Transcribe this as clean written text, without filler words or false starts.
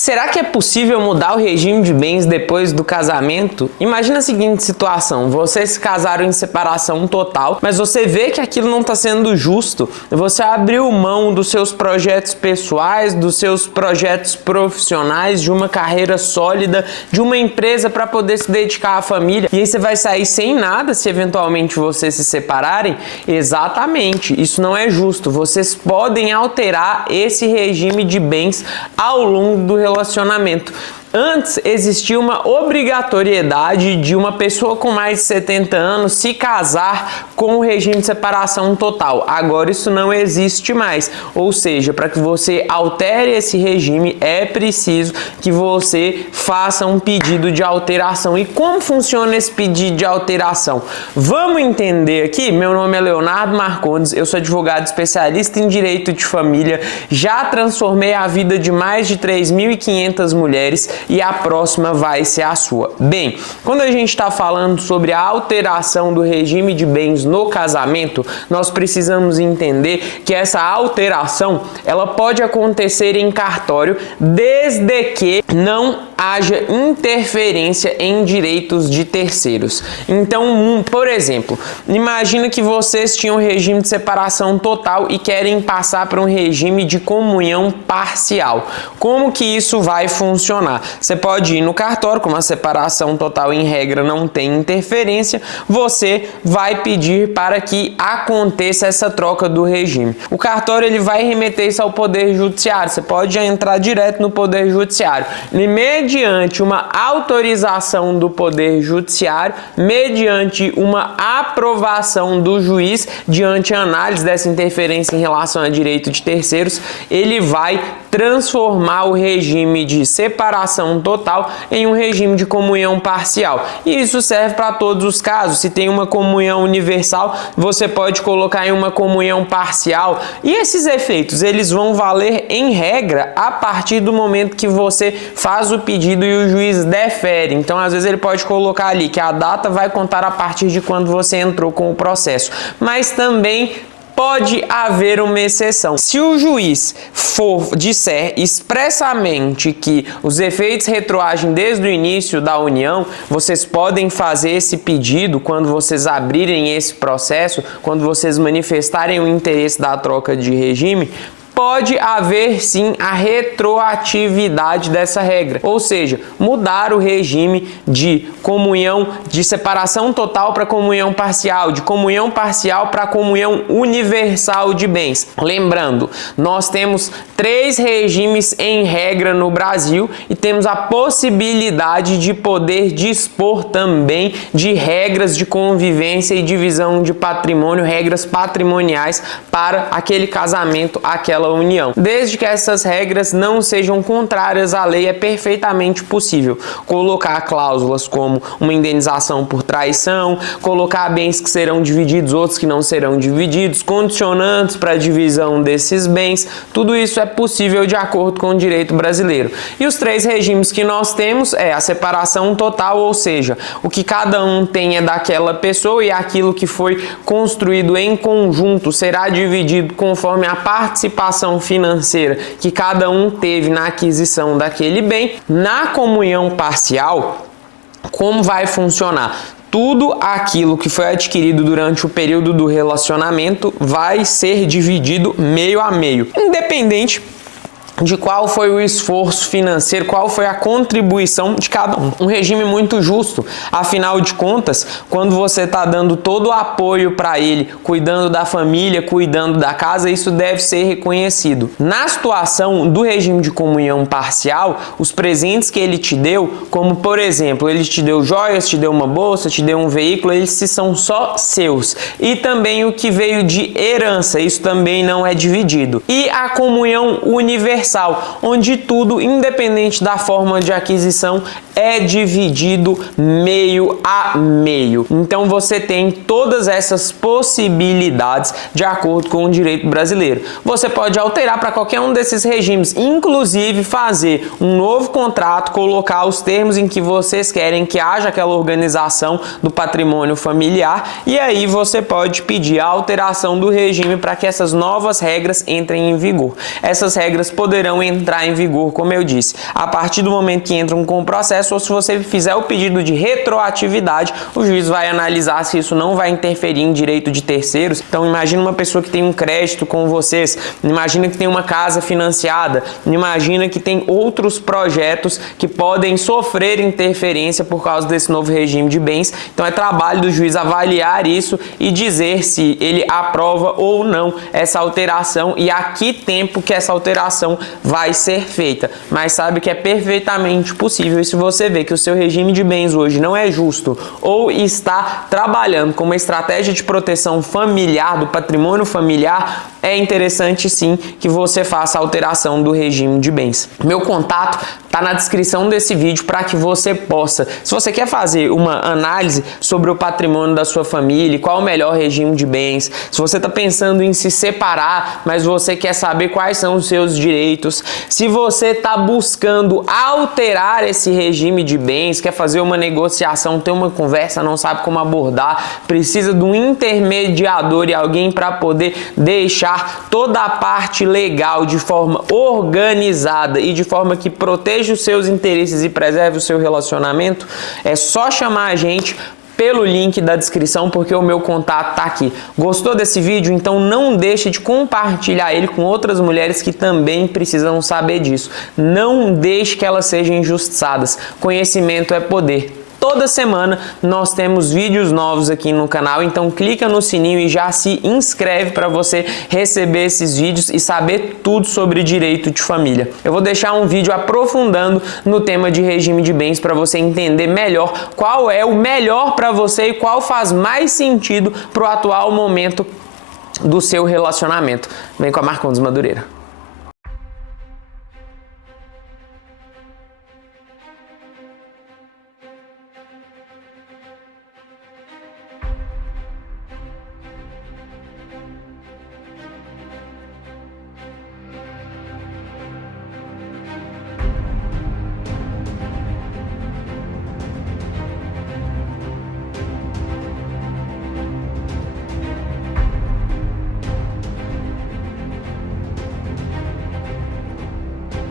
Será que é possível mudar o regime de bens depois do casamento? Imagina a seguinte situação: vocês se casaram em separação total, mas você vê que aquilo não está sendo justo. Você abriu mão dos seus projetos pessoais, dos seus projetos profissionais, de uma carreira sólida, de uma empresa para poder se dedicar à família. E aí você vai sair sem nada se eventualmente vocês se separarem? Exatamente, isso não é justo. Vocês podem alterar esse regime de bens ao longo do relacionamento. Antes existia uma obrigatoriedade de uma pessoa com mais de 70 anos se casar com o regime de separação total. Agora isso não existe mais. Ou seja, para que você altere esse regime é preciso que você faça um pedido de alteração. E como funciona esse pedido de alteração? Vamos entender aqui. Meu nome é Leonardo Marcondes, eu sou advogado especialista em direito de família, já transformei a vida de mais de 3.500 mulheres e a próxima vai ser a sua. Bem, quando a gente está falando sobre a alteração do regime de bens no casamento, nós precisamos entender que essa alteração ela pode acontecer em cartório desde que não haja interferência em direitos de terceiros. Então, por exemplo, imagina que vocês tinham um regime de separação total e querem passar para um regime de comunhão parcial. Como que isso vai funcionar? Você pode ir no cartório, como a separação total em regra não tem interferência, você vai pedir para que aconteça essa troca do regime. O cartório ele vai remeter isso ao Poder Judiciário. Você pode entrar direto no Poder Judiciário. E mediante uma autorização do Poder Judiciário, mediante uma aprovação do juiz, diante a análise dessa interferência em relação a direito de terceiros, ele vai transformar o regime de separação total em um regime de comunhão parcial. E isso serve para todos os casos. Se tem uma comunhão universal, você pode colocar em uma comunhão parcial. E esses efeitos, eles vão valer em regra a partir do momento que você faz o pedido e o juiz defere. Então, às vezes ele pode colocar ali que a data vai contar a partir de quando você entrou com o processo. Mas também pode haver uma exceção. Se o juiz disser expressamente que os efeitos retroagem desde o início da união, vocês podem fazer esse pedido quando vocês abrirem esse processo, quando vocês manifestarem o interesse da troca de regime. Pode haver sim a retroatividade dessa regra, ou seja, mudar o regime de comunhão de separação total para comunhão parcial, de comunhão parcial para comunhão universal de bens. Lembrando, nós temos 3 regimes em regra no Brasil e temos a possibilidade de poder dispor também de regras de convivência e divisão de patrimônio, regras patrimoniais para aquele casamento, aquela união. Desde que essas regras não sejam contrárias à lei, é perfeitamente possível colocar cláusulas como uma indenização por traição, colocar bens que serão divididos, outros que não serão divididos, condicionantes para a divisão desses bens. Tudo isso é possível de acordo com o direito brasileiro. E os 3 regimes que nós temos é a separação total, ou seja, o que cada um tem é daquela pessoa e aquilo que foi construído em conjunto será dividido conforme a participação financeira que cada um teve na aquisição daquele bem. Na comunhão parcial, como vai funcionar? Tudo aquilo que foi adquirido durante o período do relacionamento vai ser dividido meio a meio, independente de qual foi o esforço financeiro, qual foi a contribuição de cada um. Um regime muito justo, afinal de contas, quando você está dando todo o apoio para ele, cuidando da família, cuidando da casa, isso deve ser reconhecido. Na situação do regime de comunhão parcial, os presentes que ele te deu, como por exemplo, ele te deu joias, te deu uma bolsa, te deu um veículo, eles são só seus. E também o que veio de herança, isso também não é dividido. E a comunhão universal, onde tudo, independente da forma de aquisição, é dividido meio a meio. Então você tem todas essas possibilidades de acordo com o direito brasileiro. Você pode alterar para qualquer um desses regimes, inclusive fazer um novo contrato, colocar os termos em que vocês querem que haja aquela organização do patrimônio familiar, e aí você pode pedir a alteração do regime para que essas novas regras entrem em vigor. Essas regras poderão poderão entrar em vigor, como eu disse, a partir do momento que entram com o processo, ou se você fizer o pedido de retroatividade, o juiz vai analisar se isso não vai interferir em direito de terceiros. Então imagina uma pessoa que tem um crédito com vocês, imagina que tem uma casa financiada, imagina que tem outros projetos que podem sofrer interferência por causa desse novo regime de bens. Então é trabalho do juiz avaliar isso e dizer se ele aprova ou não essa alteração e a que tempo que essa alteração vai ser feita. Mas sabe que é perfeitamente possível, e se você vê que o seu regime de bens hoje não é justo ou está trabalhando com uma estratégia de proteção familiar, do patrimônio familiar, é interessante sim que você faça a alteração do regime de bens. Meu contato está na descrição desse vídeo para que você possa, se você quer fazer uma análise sobre o patrimônio da sua família, qual o melhor regime de bens, se você está pensando em se separar, mas você quer saber quais são os seus direitos, se você está buscando alterar esse regime de bens, quer fazer uma negociação, ter uma conversa, não sabe como abordar, precisa de um intermediador e alguém para poder deixar toda a parte legal de forma organizada e de forma que proteja os seus interesses e preserve o seu relacionamento, é só chamar a gente pelo link da descrição, porque o meu contato tá aqui. Gostou desse vídeo? Então não deixe de compartilhar ele com outras mulheres que também precisam saber disso. Não deixe que elas sejam injustiçadas. Conhecimento é poder. Toda semana nós temos vídeos novos aqui no canal, então clica no sininho e já se inscreve para você receber esses vídeos e saber tudo sobre direito de família. Eu vou deixar um vídeo aprofundando no tema de regime de bens para você entender melhor qual é o melhor para você e qual faz mais sentido para o atual momento do seu relacionamento. Vem com a Marcondes Madureira.